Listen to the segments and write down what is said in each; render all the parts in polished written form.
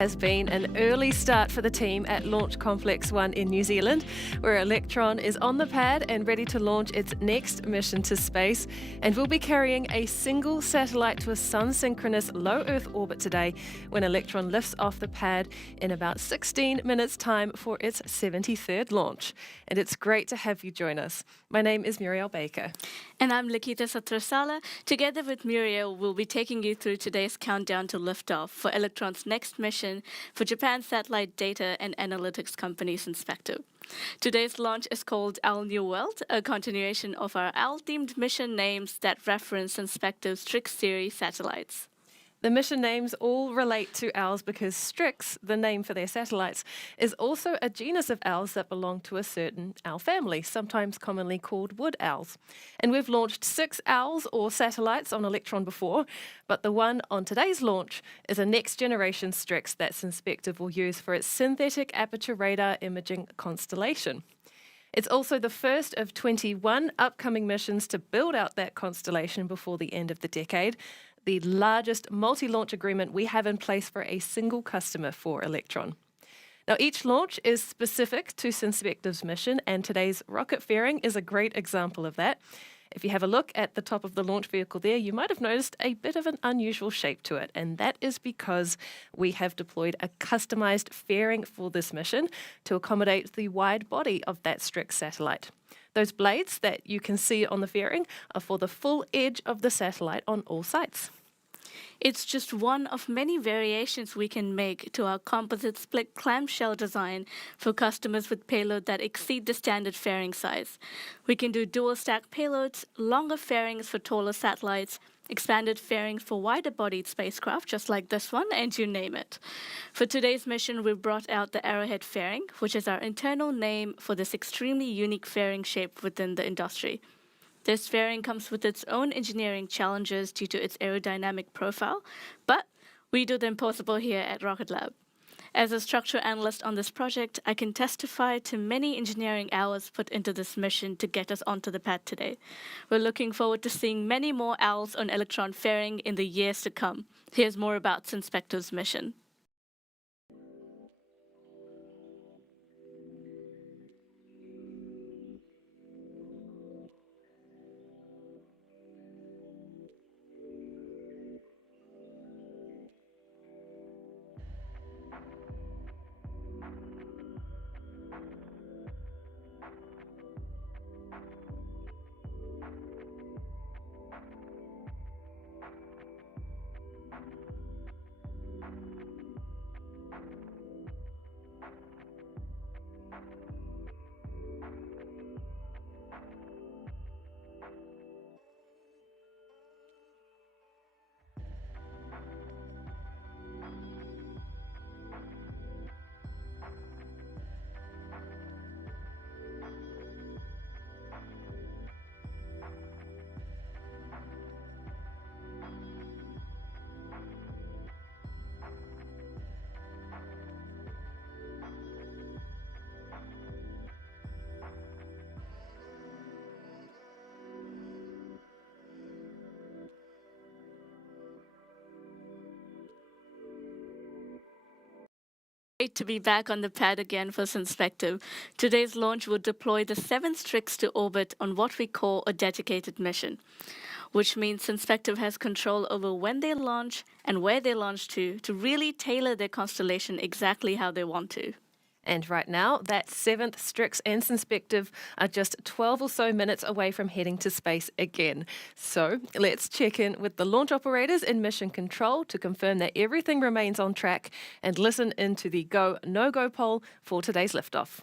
Has been an early start for the team at Launch Complex 1 in New Zealand, where Electron is on the pad and ready to launch its next mission to space, and will be carrying a single satellite to a sun-synchronous low Earth orbit today when Electron lifts off the pad in about 16 minutes' time for its 73rd launch. And it's great to have you join us. My name is Muriel Baker. And I'm Lakita Satrasala. Together with Muriel, we'll be taking you through today's countdown to liftoff for Electron's next mission for Japan's satellite data and analytics company Synspective. Today's launch is called Our New World, a continuation of our owl-themed mission names that reference Synspective's StriX series satellites. The mission names all relate to owls because StriX, the name for their satellites, is also a genus of owls that belong to a certain owl family, sometimes commonly called wood owls. And we've launched 6 owls or satellites on Electron before, but the one on today's launch is a next-generation StriX that Synspective will use for its synthetic aperture radar imaging constellation. It's also the first of 21 upcoming missions to build out that constellation before the end of the decade, the largest multi-launch agreement we have in place for a single customer for Electron. Now, each launch is specific to Synspective's mission, and today's rocket fairing is a great example of that. If you have a look at the top of the launch vehicle there, you might have noticed a bit of an unusual shape to it, and that is because we have deployed a customized fairing for this mission to accommodate the wide body of that StriX satellite. Those blades that you can see on the fairing are for the full edge of the satellite on all sides. It's just one of many variations we can make to our composite split clamshell design for customers with payload that exceed the standard fairing size. We can do dual stack payloads, longer fairings for taller satellites, expanded fairings for wider-bodied spacecraft, just like this one, and you name it. For today's mission, we brought out the Arrowhead fairing, which is our internal name for this extremely unique fairing shape within the industry. This fairing comes with its own engineering challenges due to its aerodynamic profile, but we do the impossible here at RocketLab. As a structure analyst on this project, I can testify to many engineering hours put into this mission to get us onto the pad today. We're looking forward to seeing many more owls on Electron fairing in the years to come. Here's more about Synspective's mission. Great to be back on the pad again for Synspective. Today's launch will deploy the 7 StriX to orbit on what we call a dedicated mission, which means Synspective has control over when they launch and where they launch to really tailor their constellation exactly how they want to. And right now, that 7th StriX and Synspective are just 12 or so minutes away from heading to space again. So let's check in with the launch operators in mission control to confirm that everything remains on track and listen into the go, no-go poll for today's liftoff.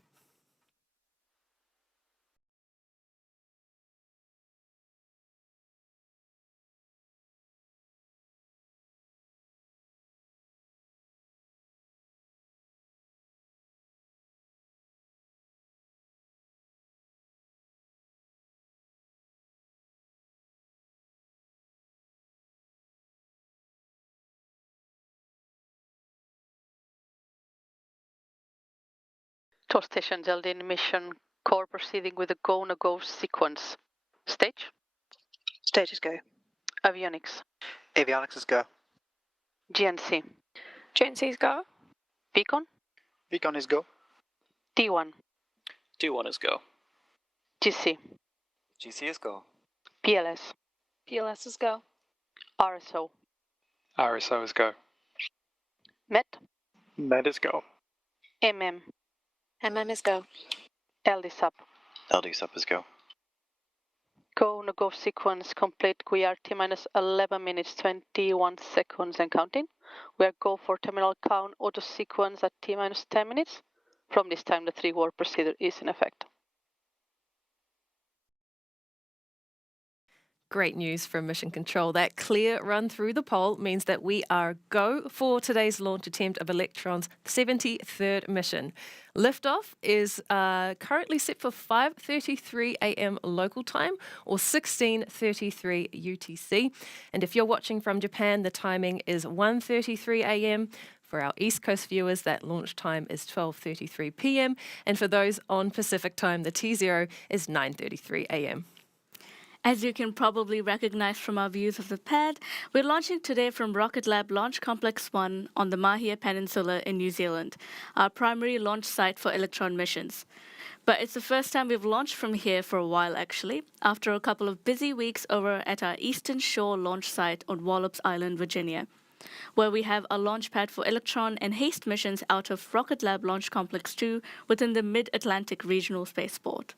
Toss station dialed in mission, core proceeding with a go, no-go sequence. Stage? Stage is go. Avionics. Avionics is go. GNC. GNC's go. Beacon. Beacon is go. T1. T1 is go. GC. GC is go. PLS. PLS is go. RSO. RSO is go. MET. Met is go. MM. MM is go. LD sub. LD sub is go. Go, no go sequence complete. We are T minus 11 minutes, 21 seconds and counting. We are go for terminal count auto sequence at T minus 10 minutes. From this time, the 3-word procedure is in effect. Great news from Mission Control. That clear run through the poll means that we are go for today's launch attempt of Electron's 73rd mission. Liftoff is currently set for 5:33 a.m. local time or 16:33 UTC. And if you're watching from Japan, the timing is 1:33 a.m. For our East Coast viewers, that launch time is 12:33 p.m. And for those on Pacific time, the T0 is 9:33 a.m. As you can probably recognize from our views of the pad, we're launching today from RocketLab Launch Complex 1 on the Mahia Peninsula in New Zealand, our primary launch site for Electron missions. But it's the first time we've launched from here for a while, actually, after a couple of busy weeks over at our Eastern Shore launch site on Wallops Island, Virginia, where we have a launch pad for Electron and HASTE missions out of RocketLab Launch Complex 2 within the Mid-Atlantic Regional Spaceport.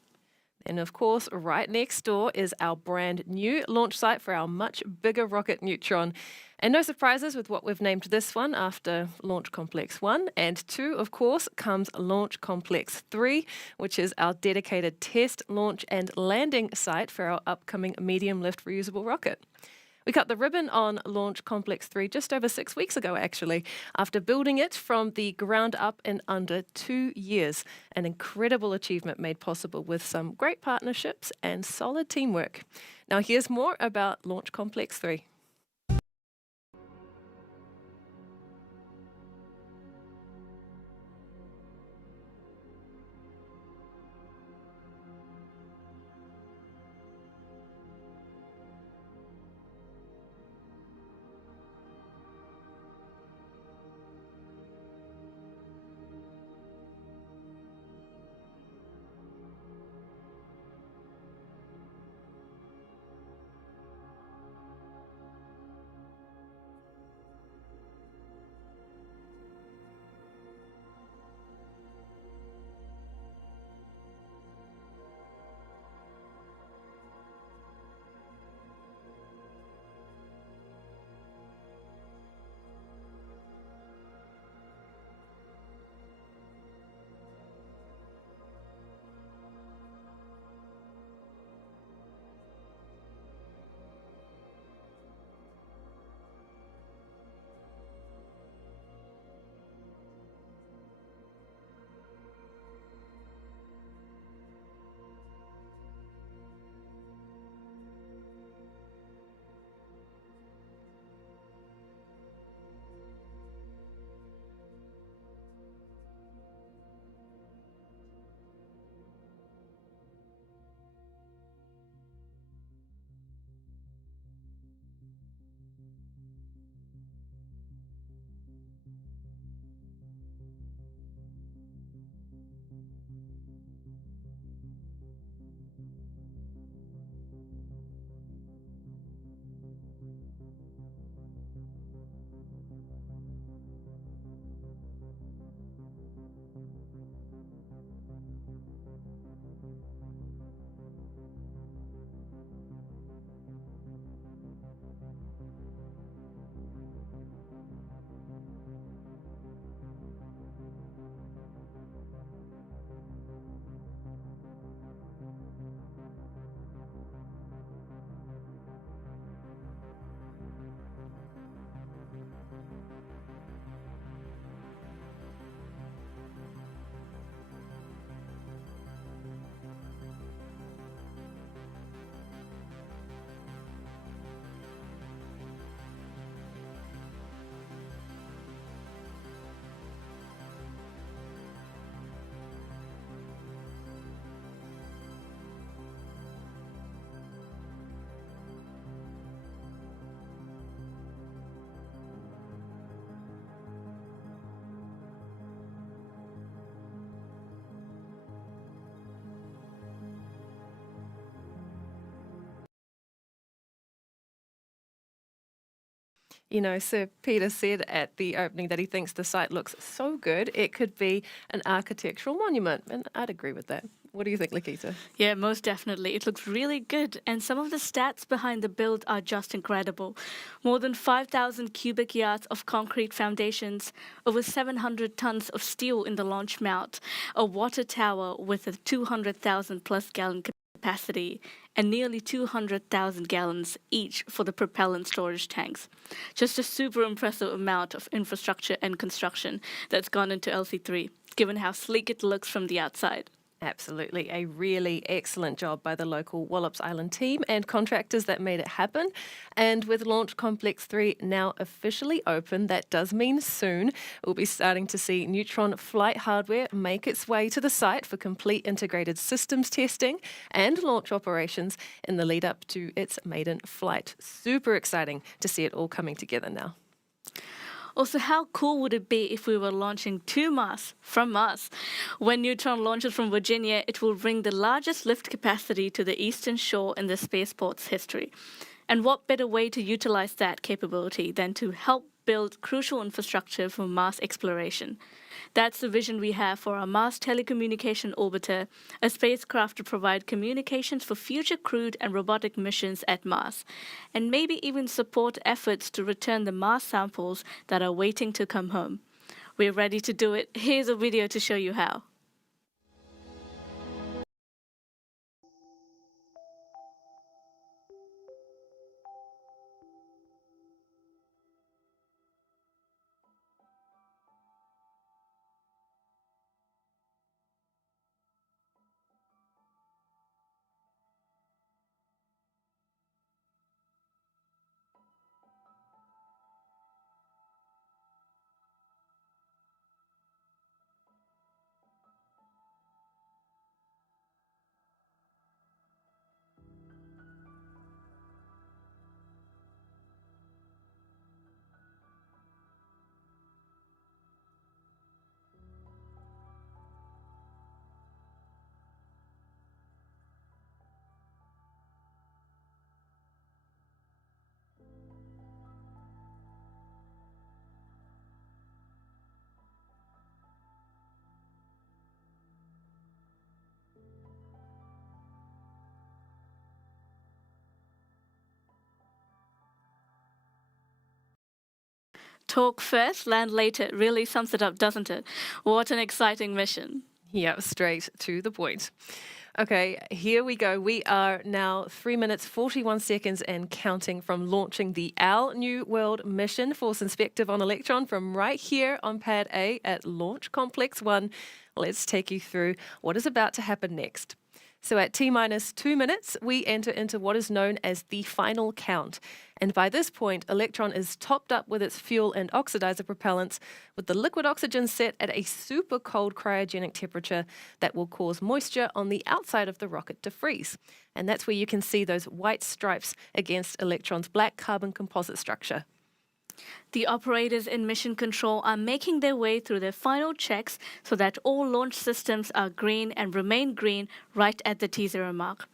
And of course, right next door is our brand new launch site for our much bigger rocket Neutron. And no surprises with what we've named this one after Launch Complex 1 and 2, of course, comes Launch Complex 3, which is our dedicated test, launch and landing site for our upcoming medium lift reusable rocket. We cut the ribbon on Launch Complex 3 just over 6 weeks ago, actually, after building it from the ground up in under 2 years. An incredible achievement made possible with some great partnerships and solid teamwork. Now, here's more about Launch Complex 3. You know, Sir Peter said at the opening that he thinks the site looks so good it could be an architectural monument, and I'd agree with that. What do you think, Lakita? Yeah, most definitely. It looks really good, and some of the stats behind the build are just incredible. More than 5,000 cubic yards of concrete foundations, over 700 tons of steel in the launch mount, a water tower with a 200,000 plus gallon capacity, and nearly 200,000 gallons each for the propellant storage tanks. Just a super impressive amount of infrastructure and construction that's gone into LC3, given how sleek it looks from the outside. Absolutely. A really excellent job by the local Wallops Island team and contractors that made it happen. And with Launch Complex 3 now officially open, that does mean soon we'll be starting to see Neutron flight hardware make its way to the site for complete integrated systems testing and launch operations in the lead up to its maiden flight. Super exciting to see it all coming together now. Also, how cool would it be if we were launching to Mars from Mars? When Neutron launches from Virginia, it will bring the largest lift capacity to the eastern shore in the spaceport's history. And what better way to utilize that capability than to help build crucial infrastructure for Mars exploration? That's the vision we have for our Mars Telecommunication Orbiter, a spacecraft to provide communications for future crewed and robotic missions at Mars, and maybe even support efforts to return the Mars samples that are waiting to come home. We're ready to do it. Here's a video to show you how. Talk first, land later really sums it up, doesn't it? What an exciting mission. Yeah, straight to the point. Okay, here we go. We are now 3 minutes, 41 seconds and counting from launching the Our New World mission for Synspective on Electron from right here on Pad A at Launch Complex 1. Let's take you through what is about to happen next. So at T-minus 2 minutes, we enter into what is known as the final count. And by this point, Electron is topped up with its fuel and oxidizer propellants, with the liquid oxygen set at a super cold cryogenic temperature that will cause moisture on the outside of the rocket to freeze. And that's where you can see those white stripes against Electron's black carbon composite structure. The operators in mission control are making their way through their final checks so that all launch systems are green and remain green right at the T0 mark.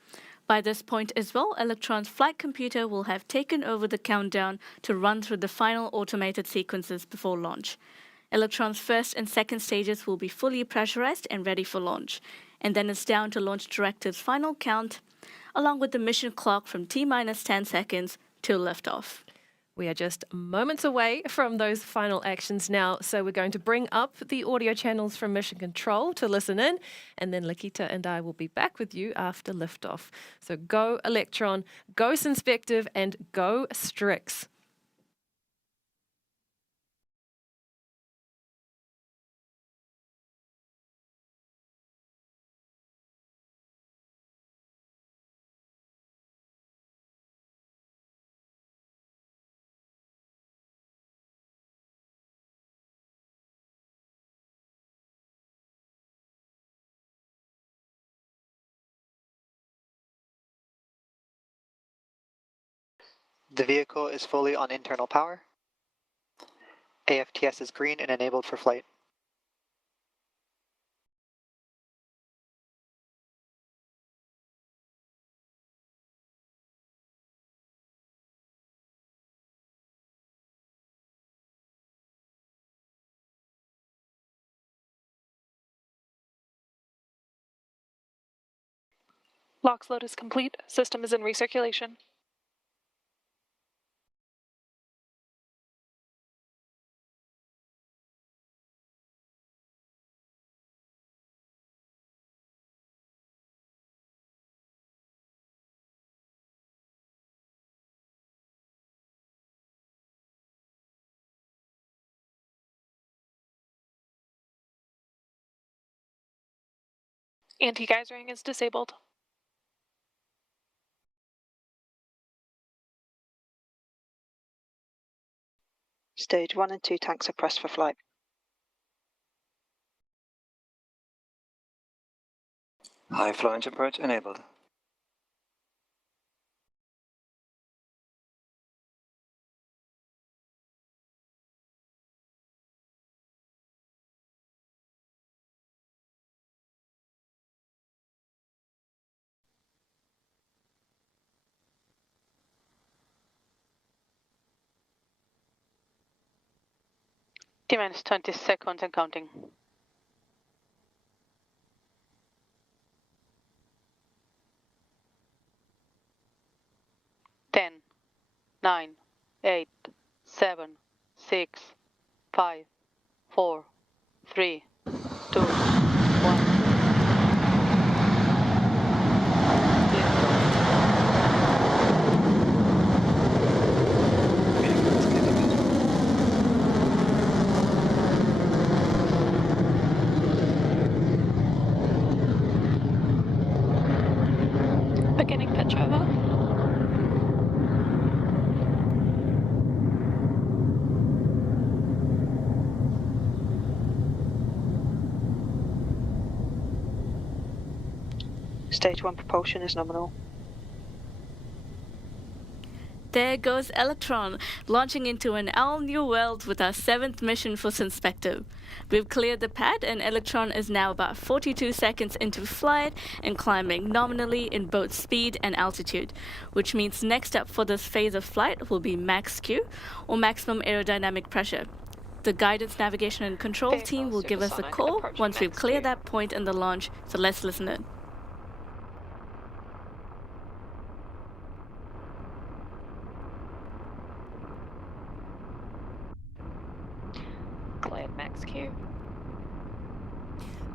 By this point as well, Electron's flight computer will have taken over the countdown to run through the final automated sequences before launch. Electron's first and second stages will be fully pressurized and ready for launch. And then it's down to Launch Director's final count, along with the mission clock from T-minus 10 seconds to liftoff. We are just moments away from those final actions now, so we're going to bring up the audio channels from Mission Control to listen in, and then Lakita and I will be back with you after liftoff. So go Electron, go Synspective, and go StriX. The vehicle is fully on internal power. AFTS is green and enabled for flight. LOX load is complete. System is in recirculation. Anti-geysering is disabled. Stage 1 and 2 tanks are pressed for flight. High flow engine purge enabled. T-minus 20 seconds and counting. Ten, 9, 8, 7, 6, 5, 4, 3, 2, 1. Beginning pitch over. Stage 1 propulsion is nominal. There goes Electron, launching into an all-new world with our 7th mission for Synspective. We've cleared the pad and Electron is now about 42 seconds into flight and climbing nominally in both speed and altitude, which means next up for this phase of flight will be max Q, or maximum aerodynamic pressure. The guidance, navigation and control team will give us a call once we've cleared that point in the launch, so let's listen in. Cleared max Q.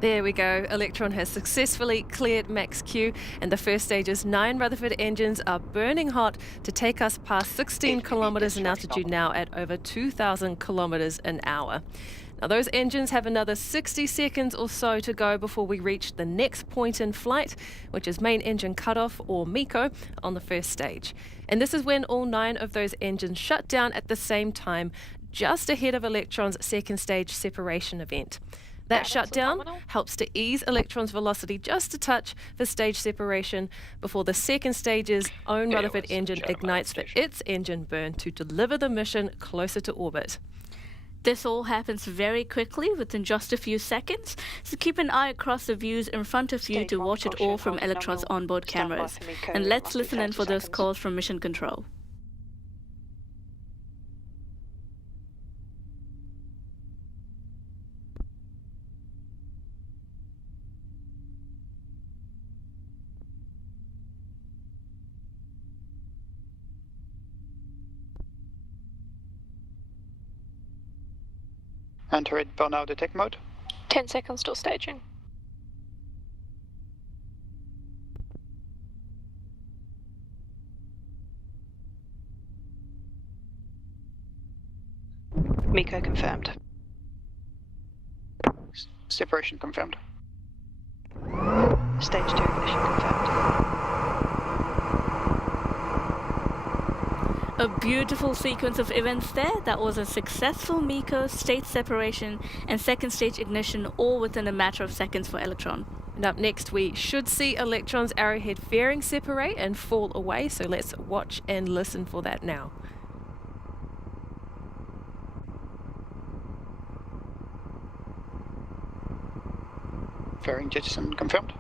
There we go. Electron has successfully cleared max Q, and the first stage's 9 Rutherford engines are burning hot to take us past 16 kilometers in altitude now at over 2,000 kilometers an hour. Now, those engines have another 60 seconds or so to go before we reach the next point in flight, which is main engine cutoff, or MECO, on the first stage. And this is when all 9 of those engines shut down at the same time, just ahead of Electron's second stage separation event. That shutdown helps to ease Electron's velocity just a touch for stage separation before the second stage's own Rutherford engine ignites for its engine burn to deliver the mission closer to orbit. This all happens very quickly, within just a few seconds, so keep an eye across the views in front of you to watch it all from Electron's onboard cameras. And let's listen in for those calls from Mission Control. Enter it burnout detect mode. 10 seconds till staging. MECO confirmed. Separation confirmed. Stage 2 ignition confirmed. A beautiful sequence of events there. That was a successful MECO, stage separation, and second stage ignition, all within a matter of seconds for Electron. And up next, we should see Electron's arrowhead fairing separate and fall away, so let's watch and listen for that now. Fairing jettison confirmed.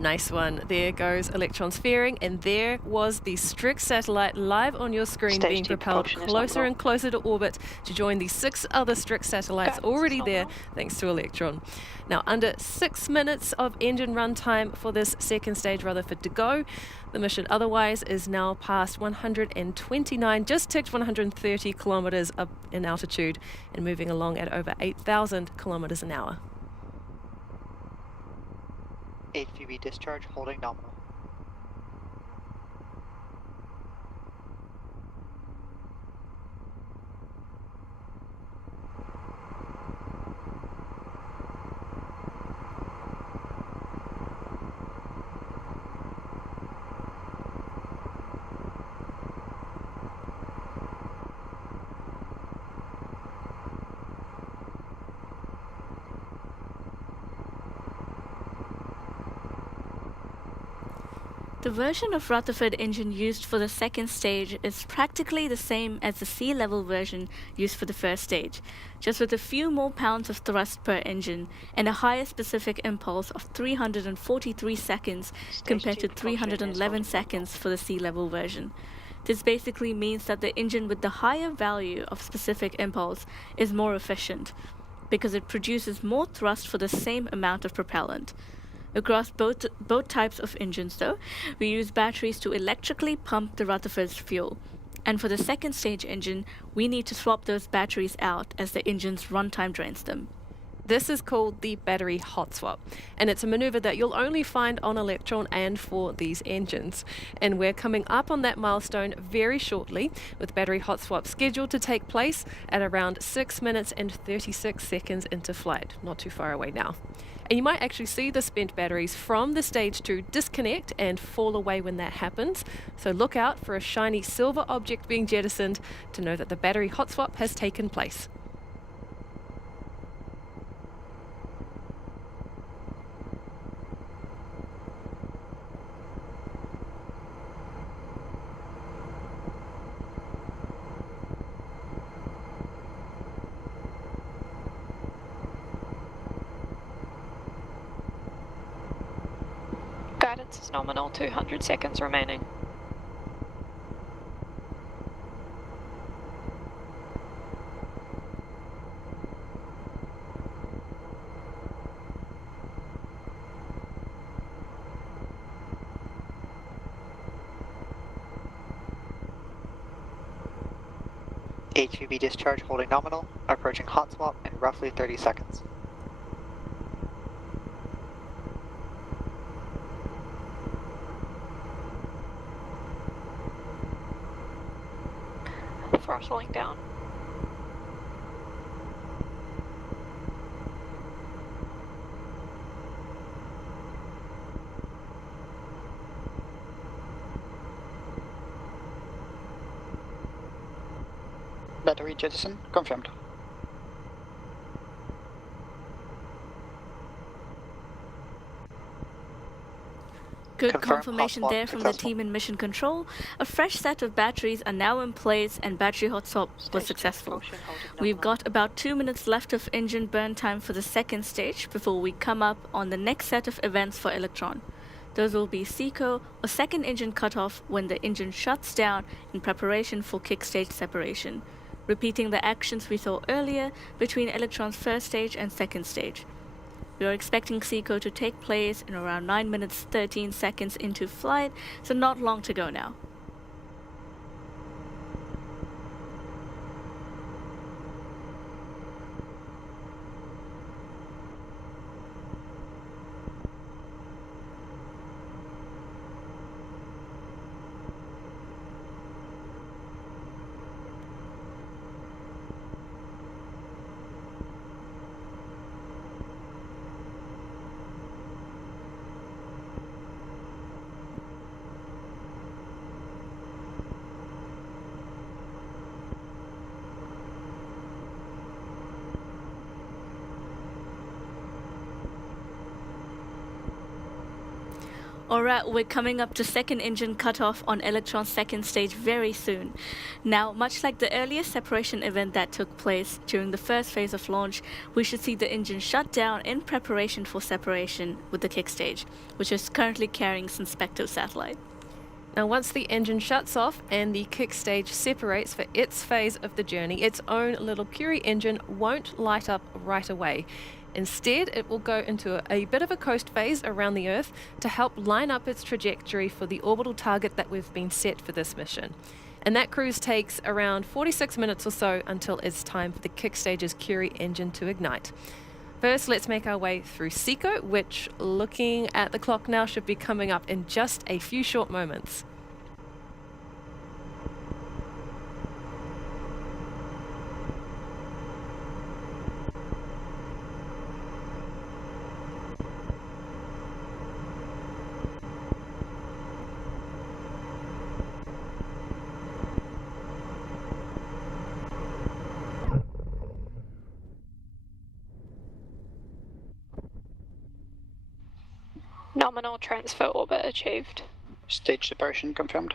Nice one. There goes Electron's fairing, and there was the StriX satellite live on your screen Stage being 2 propelled propulsion is closer nominal. and closer to orbit to join the 6 other StriX satellites Guidance is already there, nominal. thanks to Electron. Now, under 6 minutes of engine runtime for this second stage Rutherford to go. The mission otherwise is now past 129, just ticked 130 kilometers up in altitude and moving along at over 8,000 kilometers an hour. HVB discharge holding nominal. The version of Rutherford engine used for the second stage is practically the same as the sea level version used for the first stage, just with a few more pounds of thrust per engine and a higher specific impulse of 343 seconds compared 2 to propulsion is 311 holding seconds for the sea level version. This basically means that the engine with the higher value of specific impulse is more efficient, because it produces more thrust for the same amount of propellant. Across both types of engines, though, we use batteries to electrically pump the Rutherford's fuel. And for the second stage engine, we need to swap those batteries out as the engine's runtime drains them. This is called the battery hot swap, and it's a maneuver that you'll only find on Electron and for these engines. And we're coming up on that milestone very shortly, with battery hot swap scheduled to take place at around 6 minutes and 36 seconds into flight, not too far away now. And you might actually see the spent batteries from the stage 2 disconnect and fall away when that happens. So look out for a shiny silver object being jettisoned to know that the battery hot swap has taken place. Guidance is nominal, 200 seconds remaining. HVB discharge holding nominal, approaching hot swap in roughly 30 seconds. Throttling down. Battery jettison confirmed. Good Confirm confirmation hot swap there from the successful. team in mission control. A fresh set of batteries are now in place and battery hot swap was Stage 2 successful. propulsion holding We've nominal. got about 2 minutes left of engine burn time for the second stage before we come up on the next set of events for Electron. Those will be SECO, or second engine cutoff, when the engine shuts down in preparation for kick stage separation, repeating the actions we saw earlier between Electron's first stage and second stage. We are expecting SECO to take place in around 9 minutes 13 seconds into flight, so not long to go now. Alright, we're coming up to second engine cutoff on Electron's second stage very soon. Now, much like the earlier separation event that took place during the first phase of launch, we should see the engine shut down in preparation for separation with the kick stage, which is currently carrying Synspective satellite. Now, once the engine shuts off and the kick stage separates for its phase of the journey, its own little Curie engine won't light up right away. Instead, it will go into a bit of a coast phase around the Earth to help line up its trajectory for the orbital target that we've been set for this mission. And that cruise takes around 46 minutes or so until it's time for the kick stage's Curie engine to ignite. First, let's make our way through SECO, which, looking at the clock now, should be coming up in just a few short moments. Nominal transfer orbit achieved. Stage separation confirmed.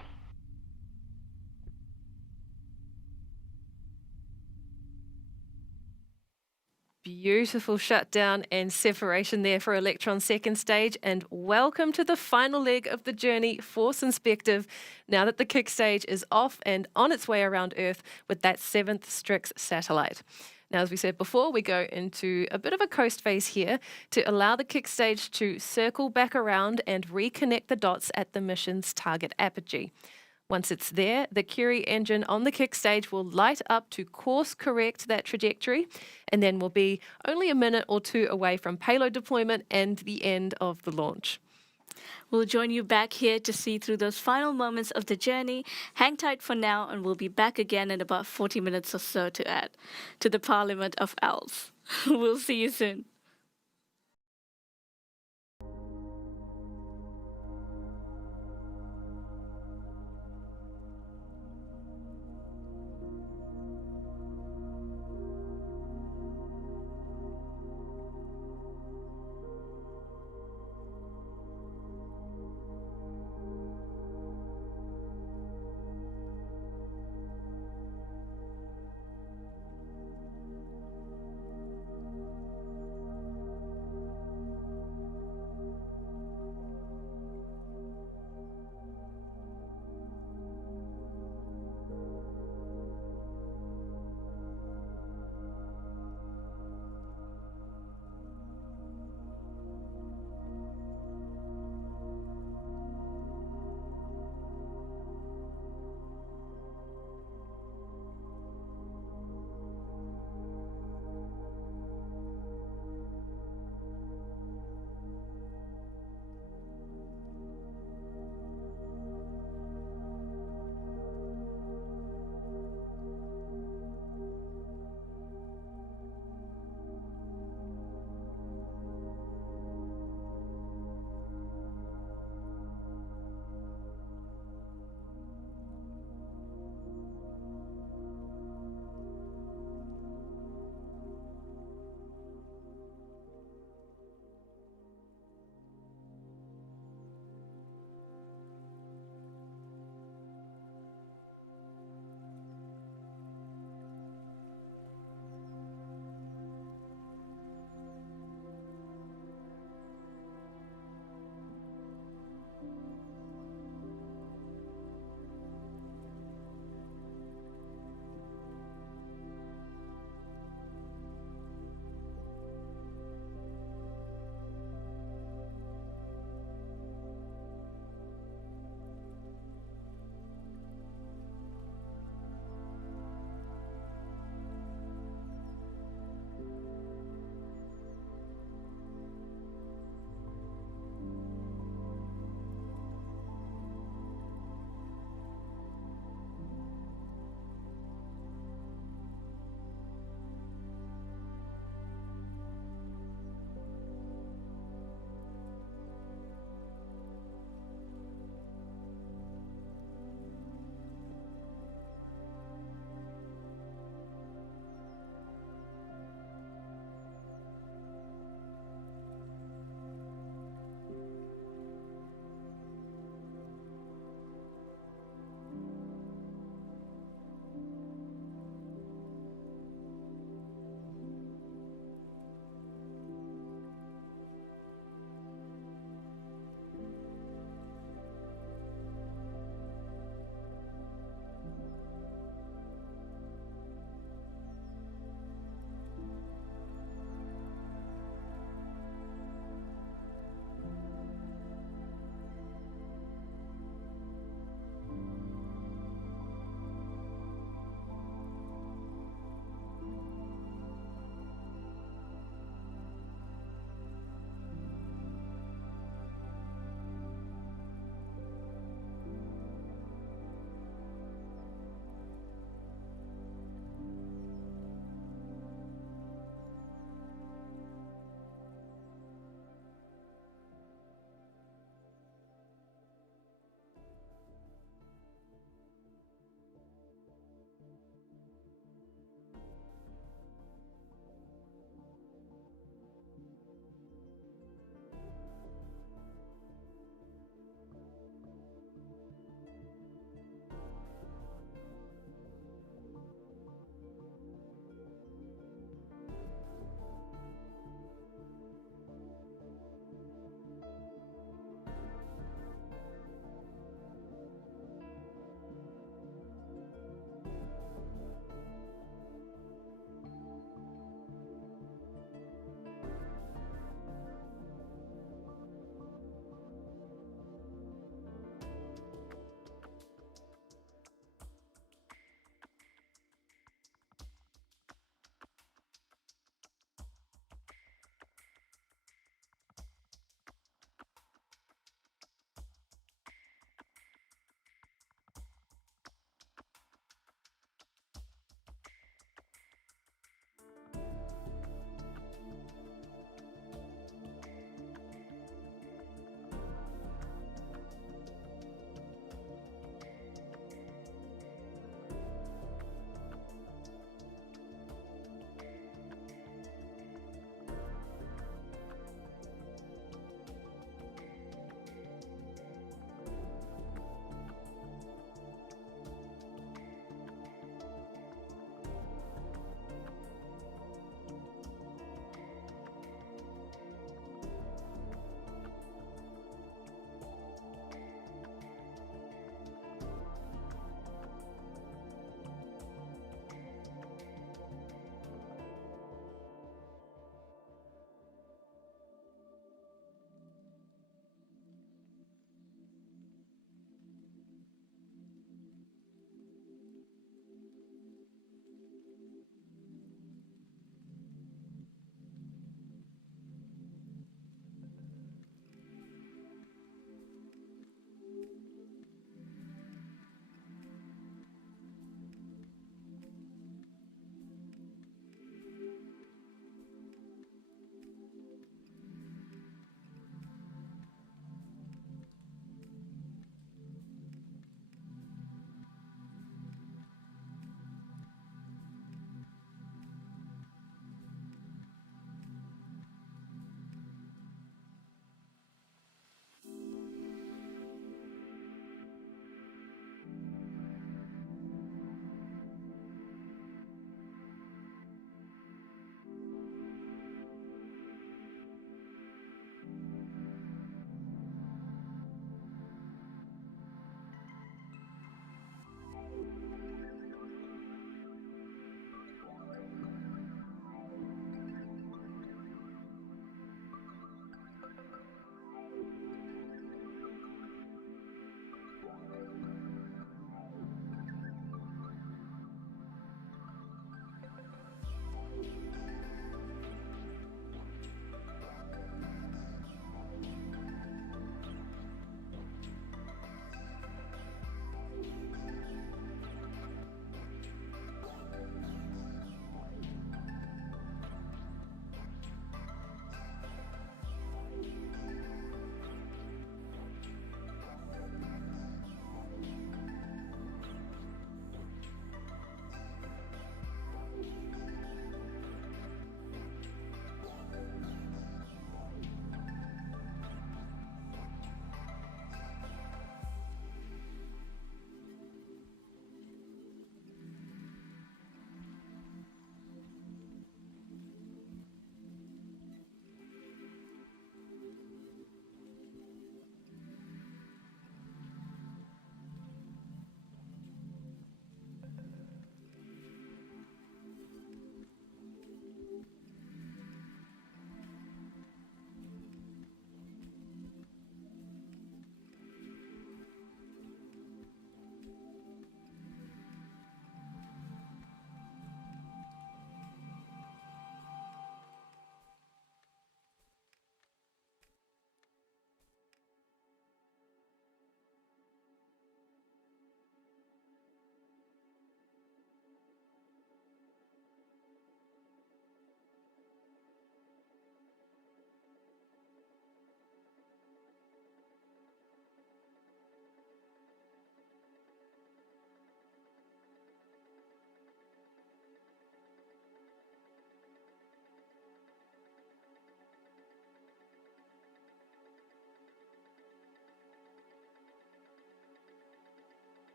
Beautiful shutdown and separation there for Electron's second stage, and welcome to the final leg of the journey for Synspective, now that the kick stage is off and on its way around Earth with that 7th StriX satellite. Now, as we said before, we go into a bit of a coast phase here to allow the kick stage to circle back around and reconnect the dots at the mission's target apogee. Once it's there, the Curie engine on the kick stage will light up to course correct that trajectory, and then we'll be only a minute or two away from payload deployment and the end of the launch. We'll join you back here to see through those final moments of the journey. Hang tight for now, and we'll be back again in about 40 minutes or so to add to the Parliament of Owls. We'll see you soon.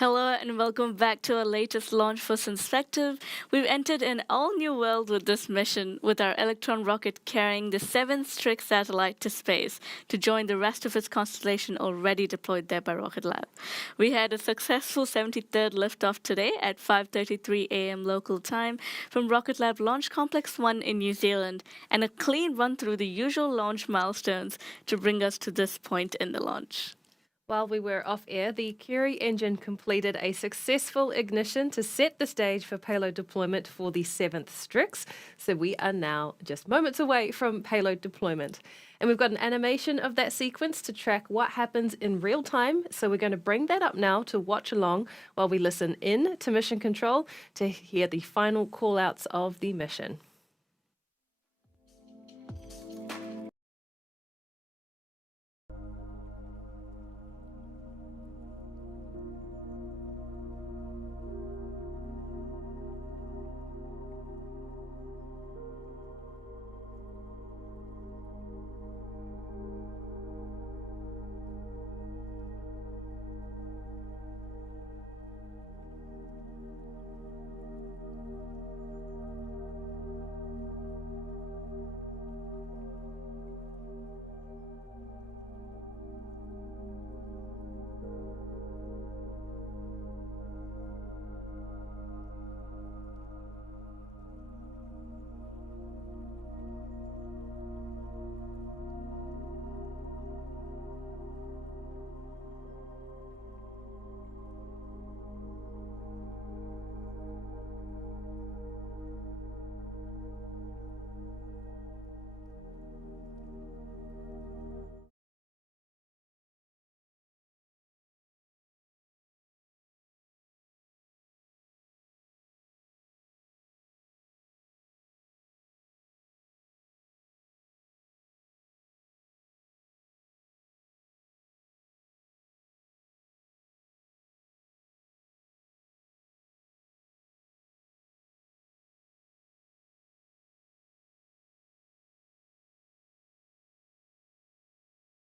Hello and welcome back to our latest launch for Synspective. We've entered an all-new world with this mission, with our Electron rocket carrying the 7th StriX satellite to space to join the rest of its constellation already deployed there by RocketLab. We had a successful 73rd liftoff today at 5:33 a.m. local time from RocketLab Launch Complex 1 in New Zealand, and a clean run through the usual launch milestones to bring us to this point in the launch. While we were off air, the Curie engine completed a successful ignition to set the stage for payload deployment for the 7th StriX. So we are now just moments away from payload deployment. And we've got an animation of that sequence to track what happens in real time. So we're going to bring that up now to watch along while we listen in to mission control to hear the final call outs of the mission.